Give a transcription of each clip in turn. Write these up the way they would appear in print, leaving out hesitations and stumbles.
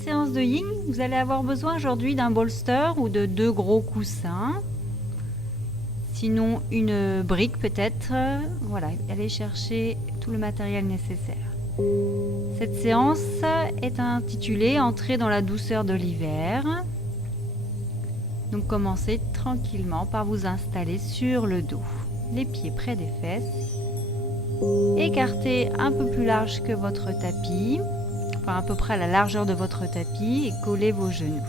cette séance de yin, vous allez avoir besoin aujourd'hui d'un bolster ou de 2 gros coussins. Sinon, une brique peut-être. Voilà, allez chercher tout le matériel nécessaire. Cette séance est intitulée « Entrer dans la douceur de l'hiver ». Donc commencez tranquillement par vous installer sur le dos, les pieds près des fesses. Écartez un peu plus large que votre tapis, enfin à peu près à la largeur de votre tapis, et collez vos genoux.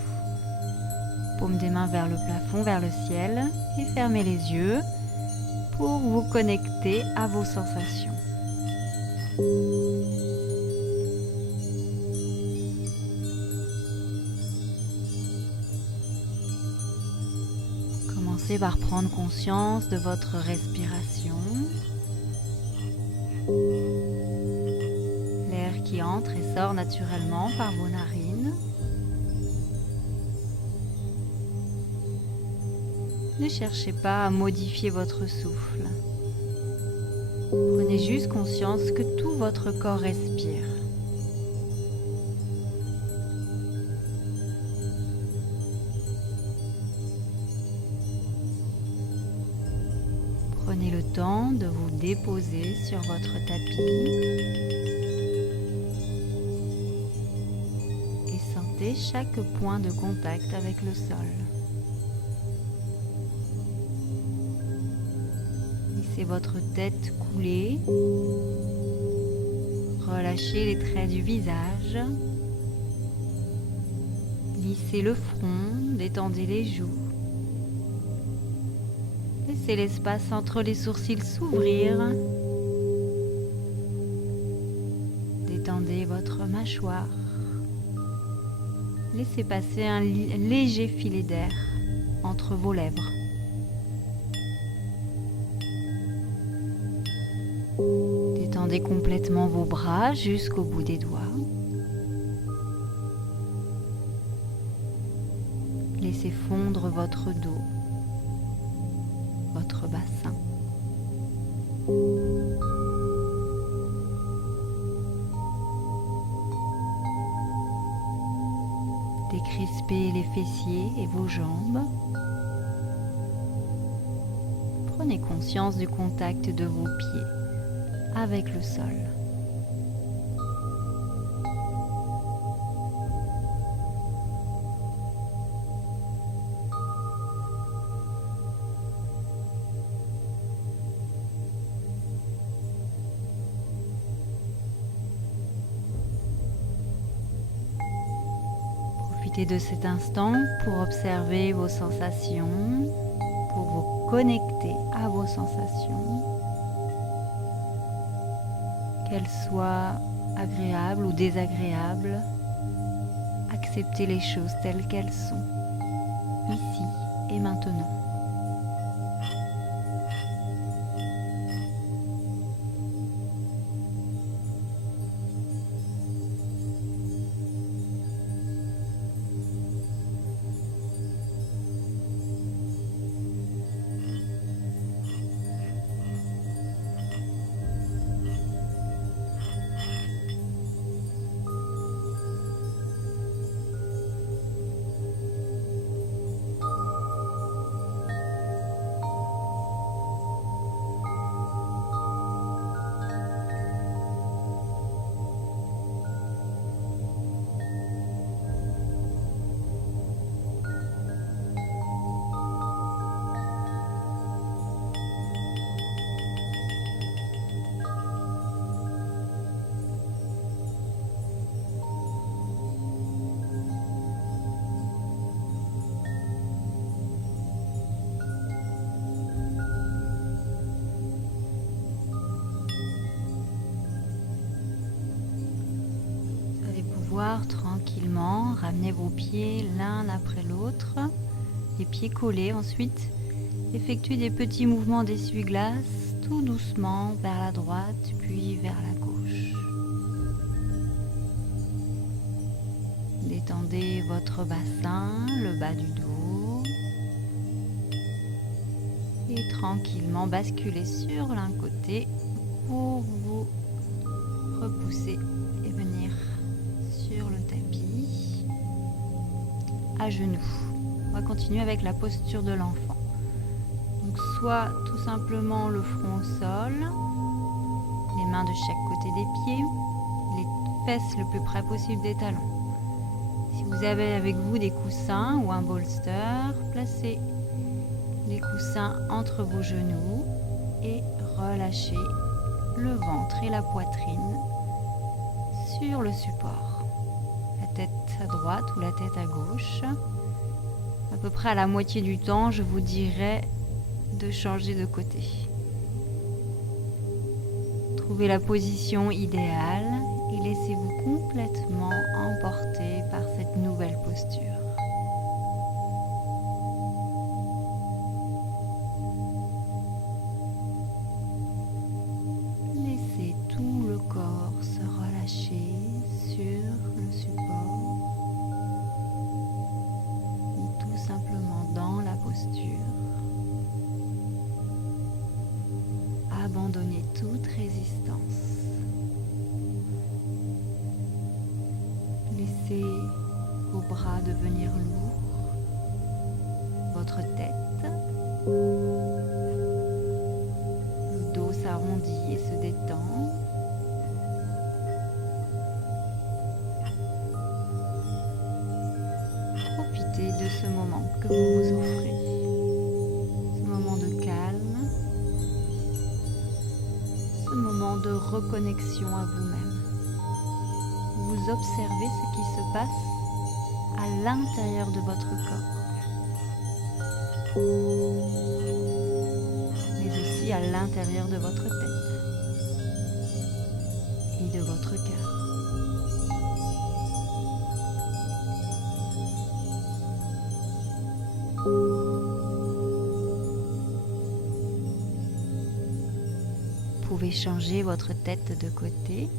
Paume des mains vers le plafond, vers le ciel, et fermez les yeux pour vous connecter à vos sensations. Commencez par prendre conscience de votre respiration. L'air qui entre et sort naturellement par vos narines. Ne cherchez pas à modifier votre souffle. Prenez juste conscience que tout votre corps respire. Prenez le temps de vous déposer sur votre tapis et sentez chaque point de contact avec le sol. Laissez votre tête couler, relâchez les traits du visage, lissez le front, détendez les joues. Laissez l'espace entre les sourcils s'ouvrir. Détendez votre mâchoire. Laissez passer un léger filet d'air entre vos lèvres. Détendez complètement vos bras jusqu'au bout des doigts. Laissez fondre votre dos, votre bassin. Décrispez les fessiers et vos jambes. Prenez conscience du contact de vos pieds avec le sol. Profitez de cet instant pour observer vos sensations, pour vous connecter à vos sensations, qu'elles soient agréables ou désagréables. Acceptez les choses telles qu'elles sont, ici et maintenant. Tranquillement, ramenez vos pieds l'un après l'autre, les pieds collés. Ensuite, effectuez des petits mouvements d'essuie-glace tout doucement vers la droite puis vers la gauche. Détendez votre bassin, le bas du dos et tranquillement basculez sur l'un côté pour vous repousser et venir sur le tapis. genoux. On va continuer avec la posture de l'enfant. Donc soit tout simplement le front au sol, les mains de chaque côté des pieds, les fesses le plus près possible des talons. Si vous avez avec vous des coussins ou un bolster, placez les coussins entre vos genoux et relâchez le ventre et la poitrine sur le support. La tête à droite ou la tête à gauche. À peu près à la moitié du temps, je vous dirais de changer de côté. Trouvez la position idéale et laissez-vous complètement emporter par cette nouvelle posture. Laissez tout le corps se relâcher sur le support ou tout simplement dans la posture. Abandonnez toute résistance. Laissez vos bras devenir lourds, votre tête, le dos s'arrondit et se détend. Profitez de ce moment que vous vous offrez, ce moment de calme, ce moment de reconnexion à vous-même. Vous observez ce qui se passe à l'intérieur de votre corps, mais aussi à l'intérieur de votre tête et de votre cœur. Vous pouvez changer votre tête de côté.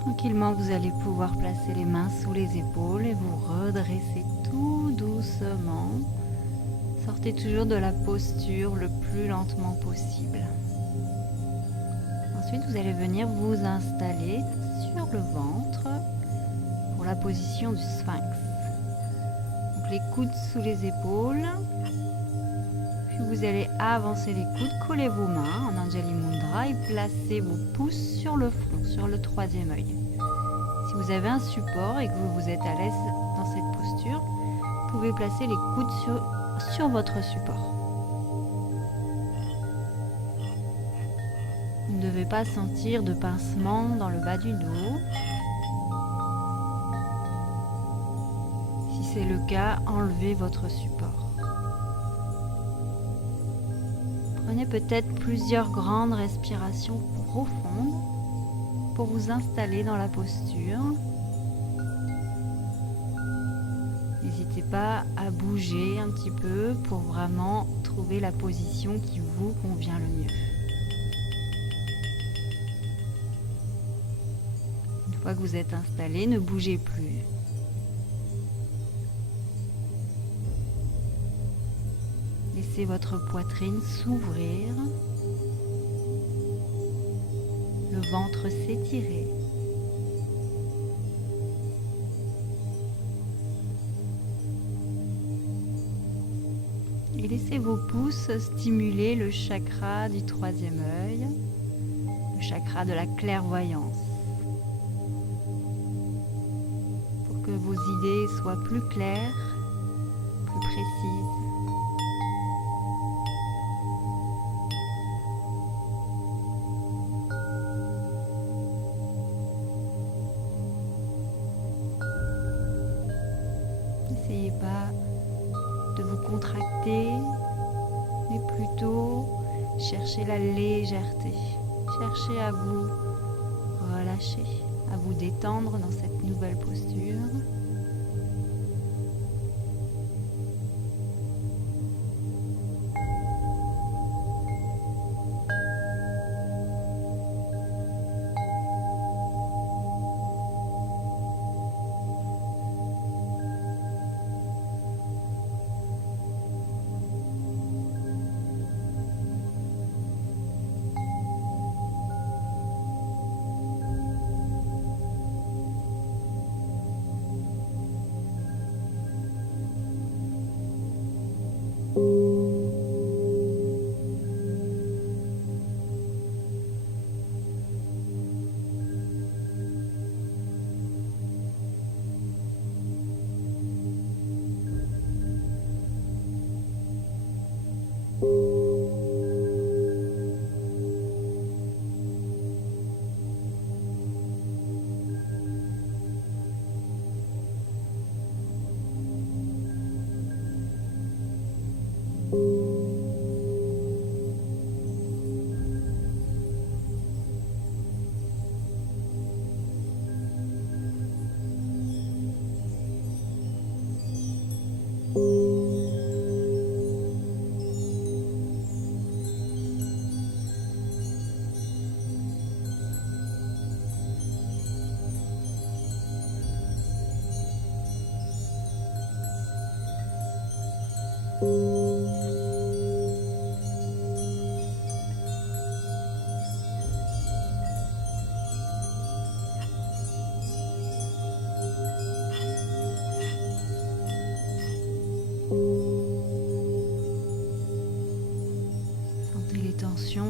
Tranquillement, vous allez pouvoir placer les mains sous les épaules et vous redresser tout doucement. Sortez toujours de la posture le plus lentement possible. Ensuite, vous allez venir vous installer sur le ventre pour la position du sphinx. Donc les coudes sous les épaules. Puis vous allez avancer les coudes, coller vos mains en Anjali Mudra et placer vos pouces sur le front, sur le troisième œil. Si vous avez un support et que vous êtes à l'aise dans cette posture, vous pouvez placer les coudes sur votre support. Vous ne devez pas sentir de pincement dans le bas du dos. Si c'est le cas, enlevez votre support. Prenez peut-être plusieurs grandes respirations profondes pour vous installer dans la posture. N'hésitez pas à bouger un petit peu pour vraiment trouver la position qui vous convient le mieux. Une fois que vous êtes installé, ne bougez plus. Laissez votre poitrine s'ouvrir, le ventre s'étirer. Et laissez vos pouces stimuler le chakra du troisième œil, le chakra de la clairvoyance, pour que vos idées soient plus claires, plus précises. N'essayez pas de vous contracter, mais plutôt cherchez la légèreté. Cherchez à vous relâcher, à vous détendre dans cette nouvelle posture.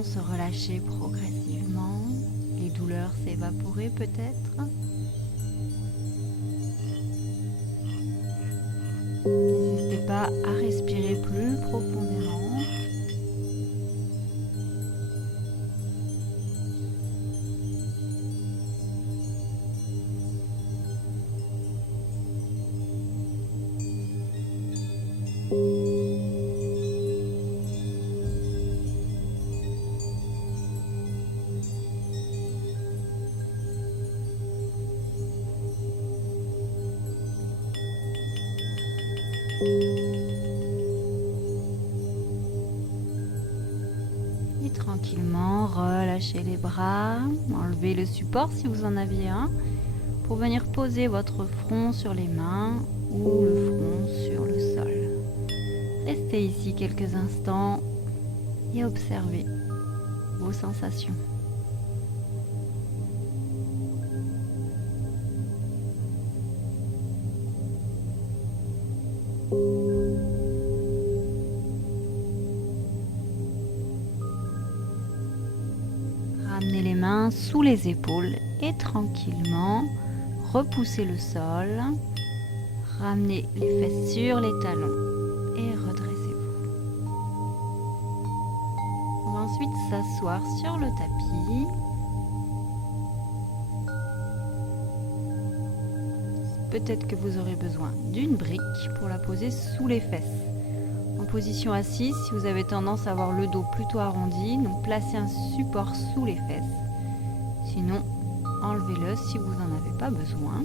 Se relâcher progressivement, les douleurs s'évaporer peut-être. N'hésitez pas à respirer plus profondément. Et tranquillement, relâchez les bras, enlevez le support si vous en aviez un, pour venir poser votre front sur les mains ou le front sur le sol. Restez ici quelques instants et observez vos sensations. Ramenez les mains sous les épaules et tranquillement repoussez le sol. Ramenez les fesses sur les talons et redressez-vous. On va ensuite s'asseoir sur le tapis. Peut-être que vous aurez besoin d'une brique pour la poser sous les fesses. En position assise, si vous avez tendance à avoir le dos plutôt arrondi, donc placez un support sous les fesses. Sinon, enlevez-le si vous n'en avez pas besoin.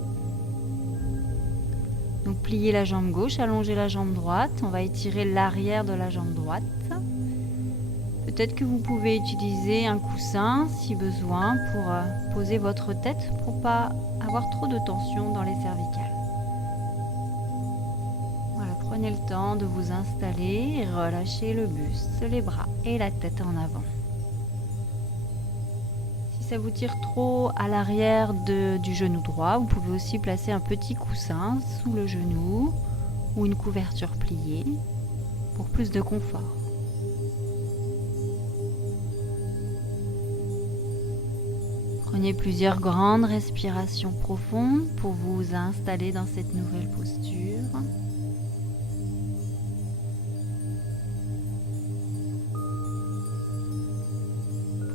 Donc pliez la jambe gauche, allongez la jambe droite. On va étirer l'arrière de la jambe droite. Peut-être que vous pouvez utiliser un coussin si besoin pour poser votre tête pour ne pas avoir trop de tension dans les cervicales. Voilà, prenez le temps de vous installer et relâchez le buste, les bras et la tête en avant. Si ça vous tire trop à l'arrière du genou droit, vous pouvez aussi placer un petit coussin sous le genou ou une couverture pliée pour plus de confort. Prenez plusieurs grandes respirations profondes pour vous installer dans cette nouvelle posture.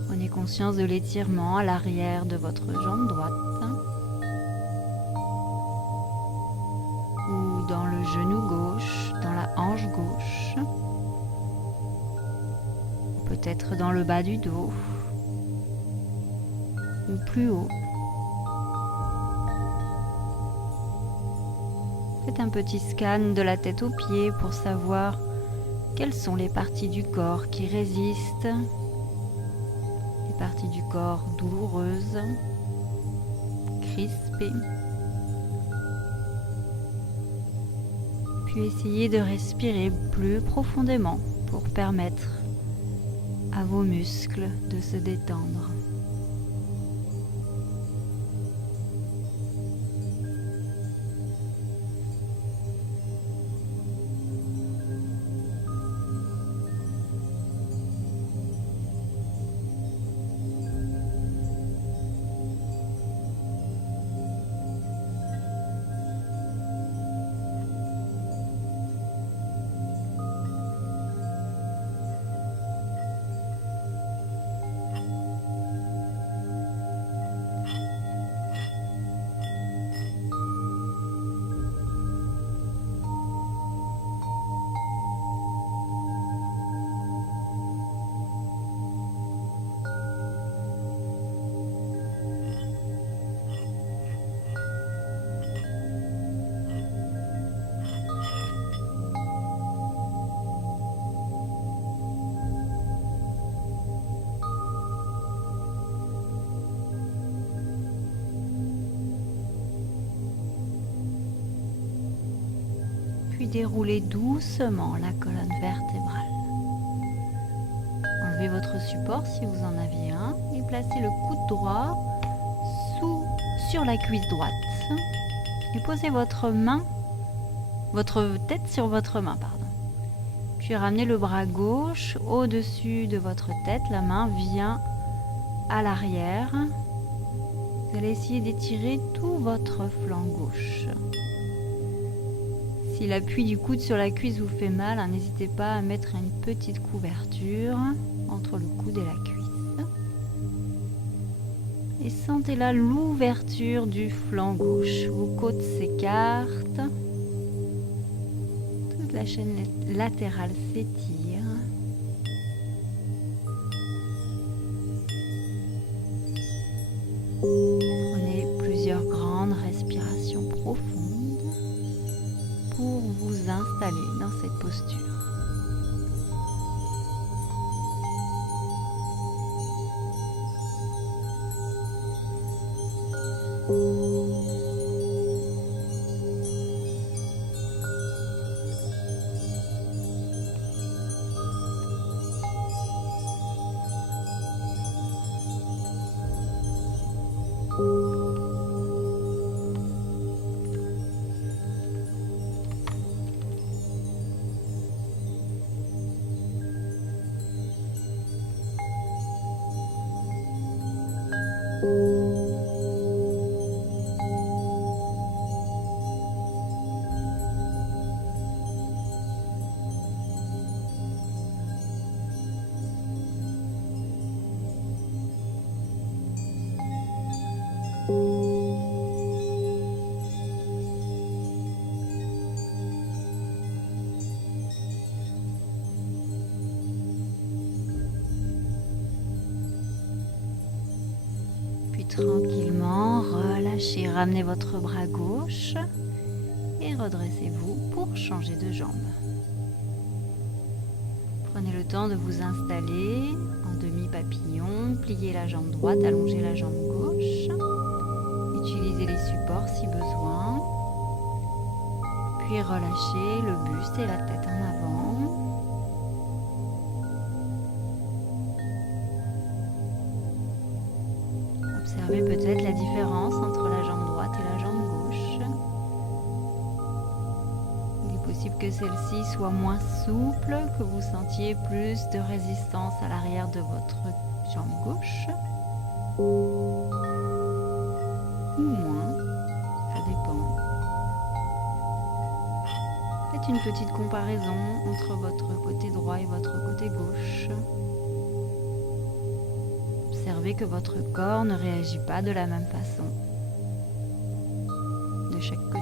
Prenez conscience de l'étirement à l'arrière de votre jambe droite ou dans le genou gauche, dans la hanche gauche, peut-être dans le bas du dos ou plus haut. Faites un petit scan de la tête aux pieds pour savoir quelles sont les parties du corps qui résistent, les parties du corps douloureuses, crispées. Puis essayez de respirer plus profondément pour permettre à vos muscles de se détendre. Puis déroulez doucement la colonne vertébrale. Enlevez votre support si vous en aviez un et placez le coude droit sur la cuisse droite. Et posez votre tête sur votre main, pardon. Puis ramenez le bras gauche au-dessus de votre tête. La main vient à l'arrière. Vous allez essayer d'étirer tout votre flanc gauche. Si l'appui du coude sur la cuisse vous fait mal, n'hésitez pas à mettre une petite couverture entre le coude et la cuisse. Et sentez là l'ouverture du flanc gauche. Vos côtes s'écartent. Toute la chaîne latérale s'étire. Prenez plusieurs grandes respirations profondes pour vous installer dans cette posture. Tranquillement, relâchez, ramenez votre bras gauche et redressez-vous pour changer de jambe. Prenez le temps de vous installer en demi-papillon, pliez la jambe droite, allongez la jambe gauche, utilisez les supports si besoin, puis relâchez le buste et la tête en avant. Observez peut-être la différence entre la jambe droite et la jambe gauche. Il est possible que celle-ci soit moins souple, que vous sentiez plus de résistance à l'arrière de votre jambe gauche. Ou moins, ça dépend. Faites une petite comparaison entre votre côté droit et votre côté gauche. Observez que votre corps ne réagit pas de la même façon de chaque côté.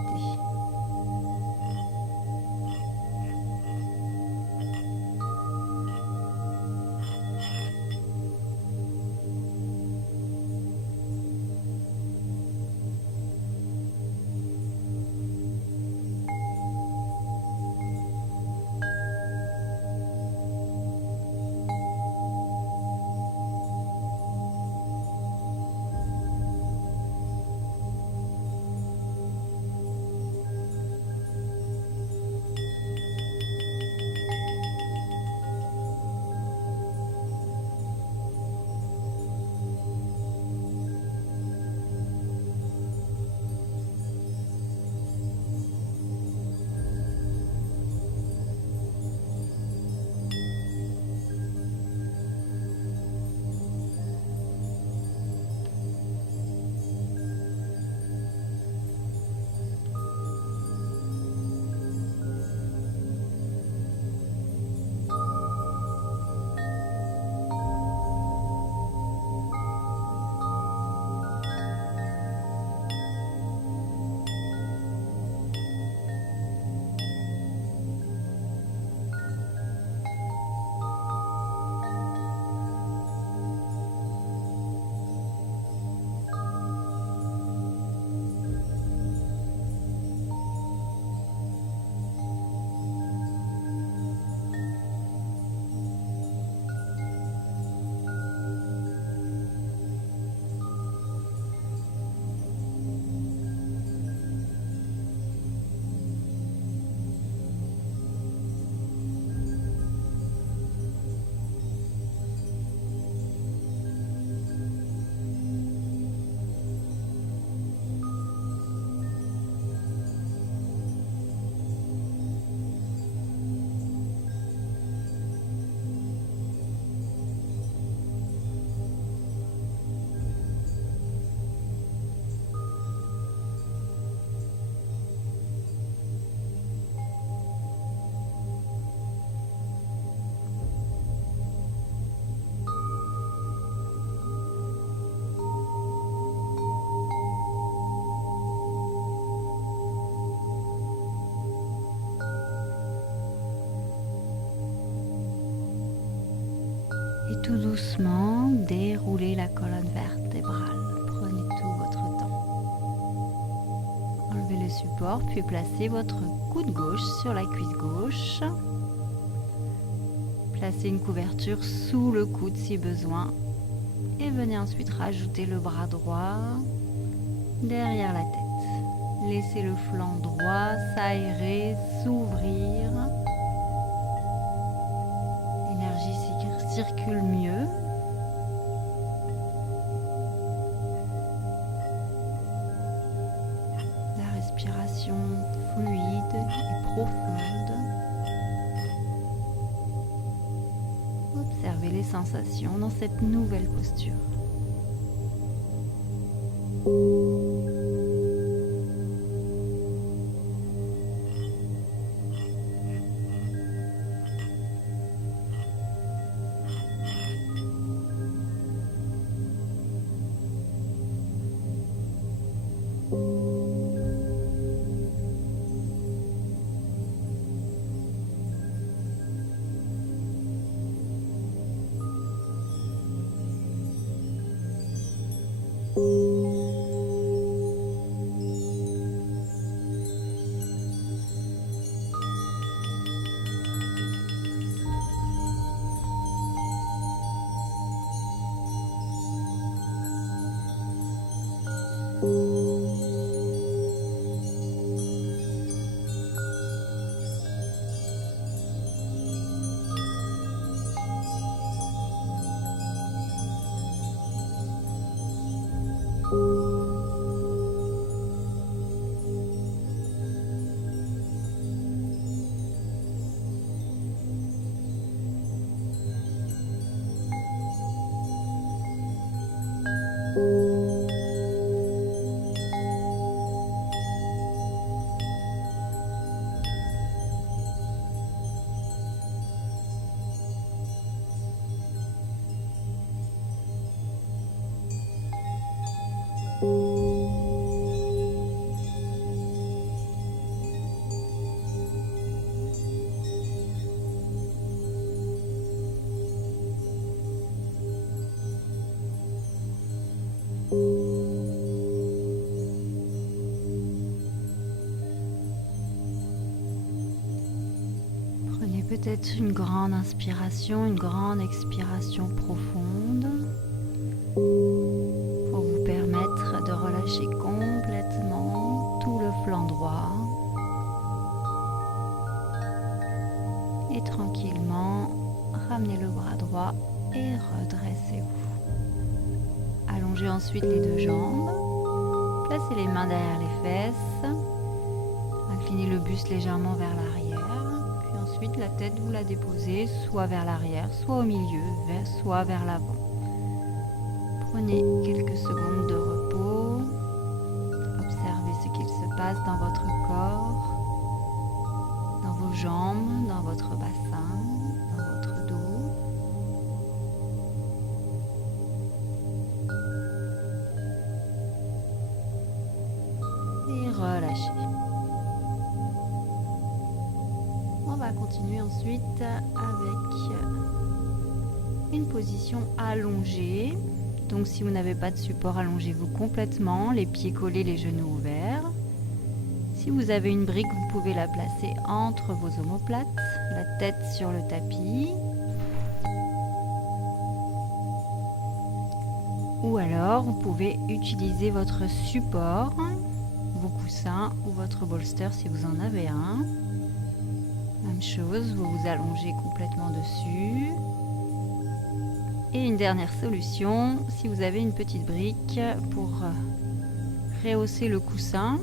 Et tout doucement, déroulez la colonne vertébrale. Prenez tout votre temps. Enlevez le support, puis placez votre coude gauche sur la cuisse gauche. Placez une couverture sous le coude si besoin. Et venez ensuite rajouter le bras droit derrière la tête. Laissez le flanc droit s'aérer, s'ouvrir. L'énergie circule mieux. La respiration fluide et profonde. Observez les sensations dans cette nouvelle posture. Peut-être une grande inspiration, une grande expiration profonde pour vous permettre de relâcher complètement tout le flanc droit et tranquillement ramenez le bras droit et redressez-vous. Allongez ensuite les deux jambes, placez les mains derrière les fesses, inclinez le buste légèrement vers l'arrière, puis ensuite la tête vous la déposez soit vers l'arrière, soit au milieu, soit vers l'avant. Prenez quelques secondes de repos, observez ce qu'il se passe dans votre corps, dans vos jambes, dans votre bassin, dans votre dos. Et relâchez. On va continuer ensuite avec une position allongée. Donc si vous n'avez pas de support, allongez-vous complètement, les pieds collés, les genoux ouverts. Si vous avez une brique, vous pouvez la placer entre vos omoplates, la tête sur le tapis. Ou alors, vous pouvez utiliser votre support, vos coussins ou votre bolster si vous en avez un. Même chose, vous vous allongez complètement dessus. Et une dernière solution, si vous avez une petite brique pour rehausser le coussin,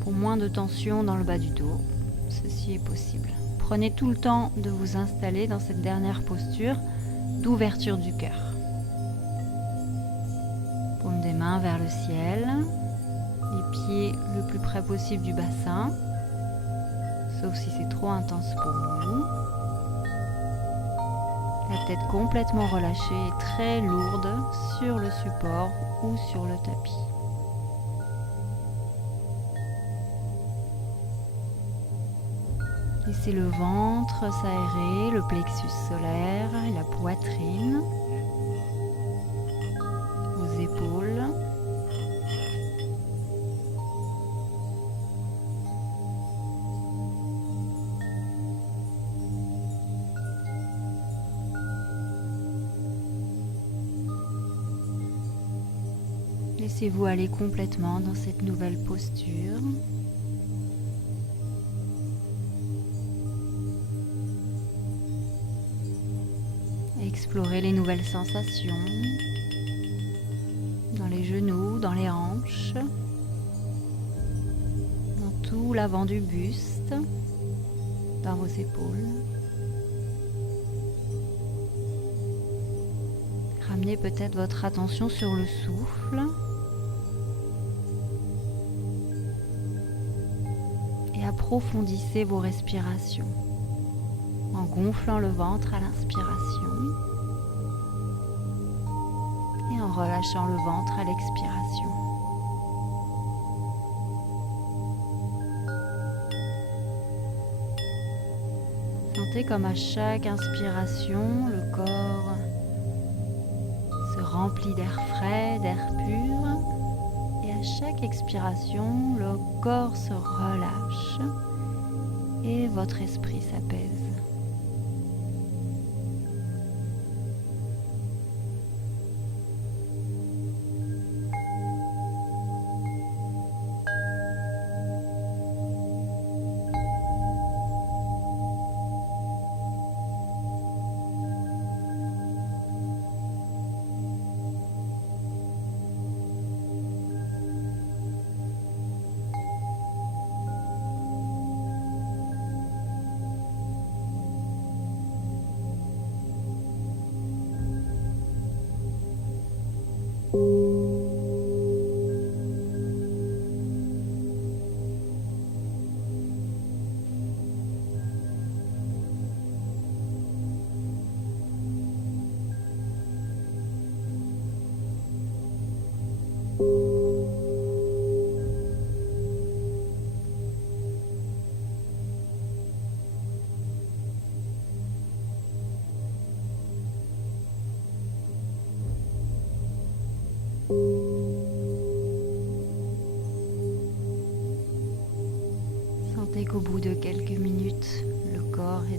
pour moins de tension dans le bas du dos, ceci est possible. Prenez tout le temps de vous installer dans cette dernière posture d'ouverture du cœur. Paume des mains vers le ciel, les pieds le plus près possible du bassin, sauf si c'est trop intense pour vous. La tête complètement relâchée et très lourde sur le support ou sur le tapis. Laissez le ventre s'aérer, le plexus solaire, la poitrine, vos épaules. Laissez-vous aller complètement dans cette nouvelle posture. Explorez les nouvelles sensations dans les genoux, dans les hanches, dans tout l'avant du buste, dans vos épaules. Ramenez peut-être votre attention sur le souffle et approfondissez vos respirations en gonflant le ventre à l'inspiration et en relâchant le ventre à l'expiration. Sentez comme à chaque inspiration, le corps se remplit d'air frais, d'air pur, et à chaque expiration, le corps se relâche et votre esprit s'apaise.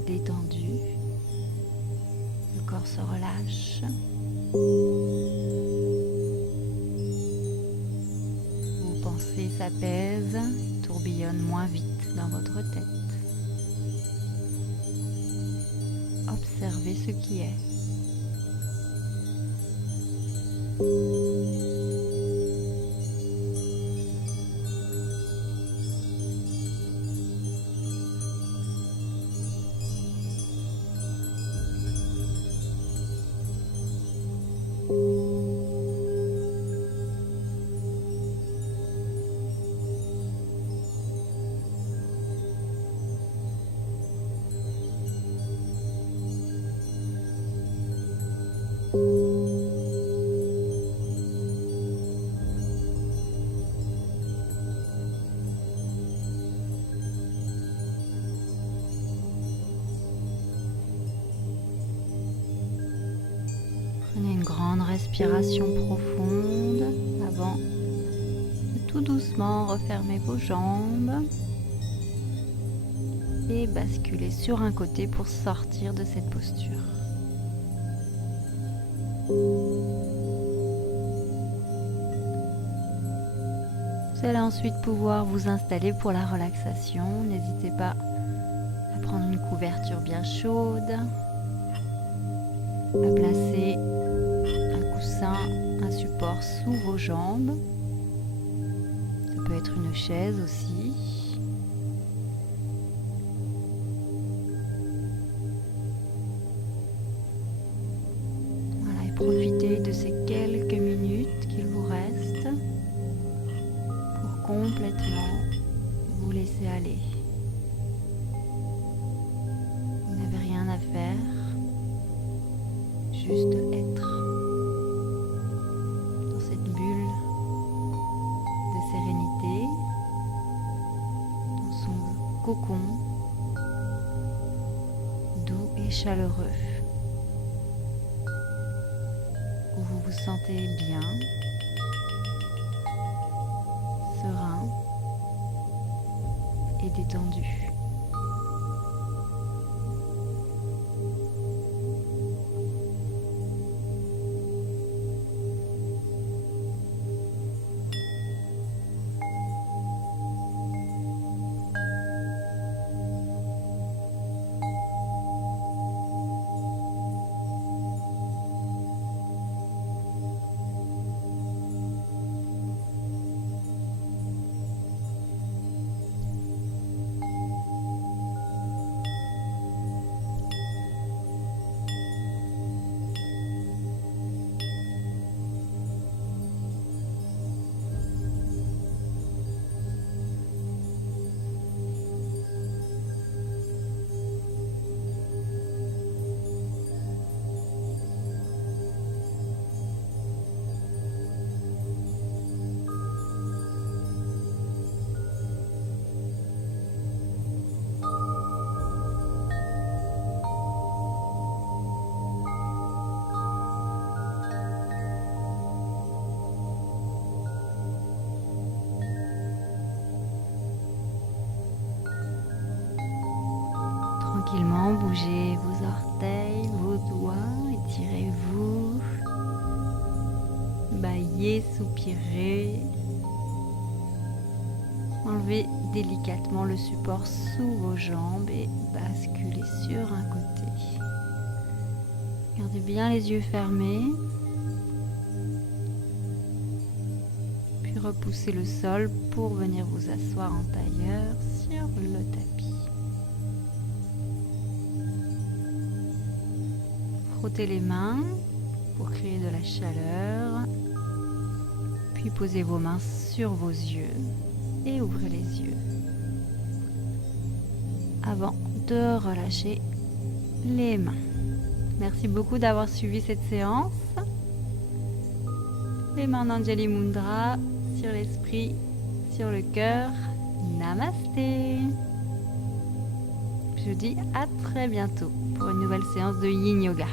êtes détendu. Le corps se relâche. Vos pensées s'apaisent, tourbillonnent moins vite dans votre tête. Observez ce qui est. Prenez une grande respiration profonde avant de tout doucement refermer vos jambes et basculer sur un côté pour sortir de cette posture. Vous allez ensuite pouvoir vous installer pour la relaxation. N'hésitez pas à prendre une couverture bien chaude, à placer un coussin, un support sous vos jambes. Ça peut être une chaise aussi. Voilà, et profitez de ces quelques minutes qu'il vous reste pour complètement vous laisser aller. Vous n'avez rien à faire. Juste être dans cette bulle de sérénité, dans son cocon doux et chaleureux, où vous vous sentez bien, serein et détendu. Tranquillement, bougez vos orteils, vos doigts, étirez-vous, bâillez, soupirez. Enlevez délicatement le support sous vos jambes et basculez sur un côté. Gardez bien les yeux fermés, puis repoussez le sol pour venir vous asseoir en tailleur sur le tapis. Frottez les mains pour créer de la chaleur, puis posez vos mains sur vos yeux et ouvrez les yeux avant de relâcher les mains. Merci beaucoup d'avoir suivi cette séance. Les mains d'Anjali Mudra sur l'esprit, sur le cœur. Namasté. Je vous dis à très bientôt pour une nouvelle séance de Yin Yoga.